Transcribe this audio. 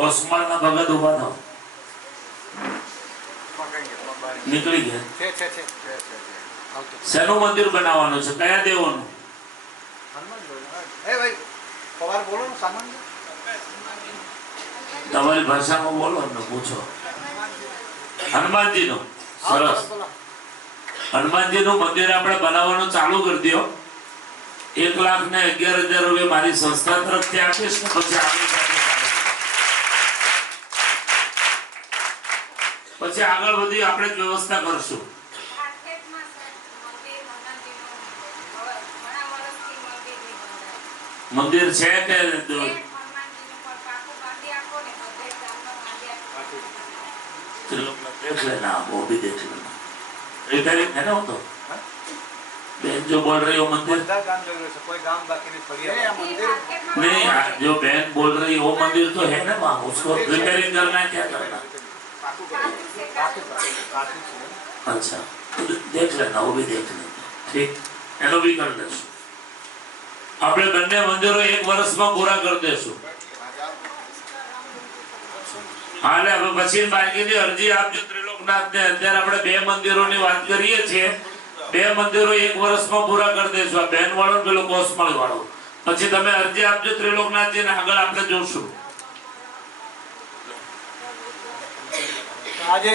કોસમાળના ભગત ઉભા થાવ. નીકળી ગયા. શેનું મંદિર બનાવવાનું છે? કયા દેવોનું? તમારી ભાષામાં બોલો ને પૂછો. હનુમાનજી નું. સરસ. હનુમાનજી નું મંદિર આપણે બનાવવાનું ચાલુ કરી દો. 1,11,000 રૂપિયા મારી સંસ્થા તરફથી આપીશ ને પછી આગળ બધી આપણે જ વ્યવસ્થા કરશું. મંદિર છે કે देख लेना, वो भी देख लेना. रिपेयरिंग है ना वो तो. बहन जो बोल रही हो मंदिर कोई गांव बाकी नहीं, जो बहन बोल रही है वो मंदिर तो है ना वहाँ, उसको रिपेयरिंग करना है. क्या करना? अच्छा देख लेना, वो भी देख लेना. ठीक, एनो भी कर देशु. આપણે બંને મંદિરો 1 વર્ષમાં પૂરા કરી દેશું. હાલે હવે પછી બાકીની અરજી આપજો ત્રિલોકનાથ ને. અત્યારે આપણે 2 મંદિરોની વાત કરીએ છીએ. 2 મંદિરો 1 વર્ષમાં પૂરા કરી દેશું. આ બેન વાળો પેલો કોસમાળ વાળો. પછી તમે અરજી આપજો ત્રિલોકનાથજી ને આગળ આપણે જોશું. આજે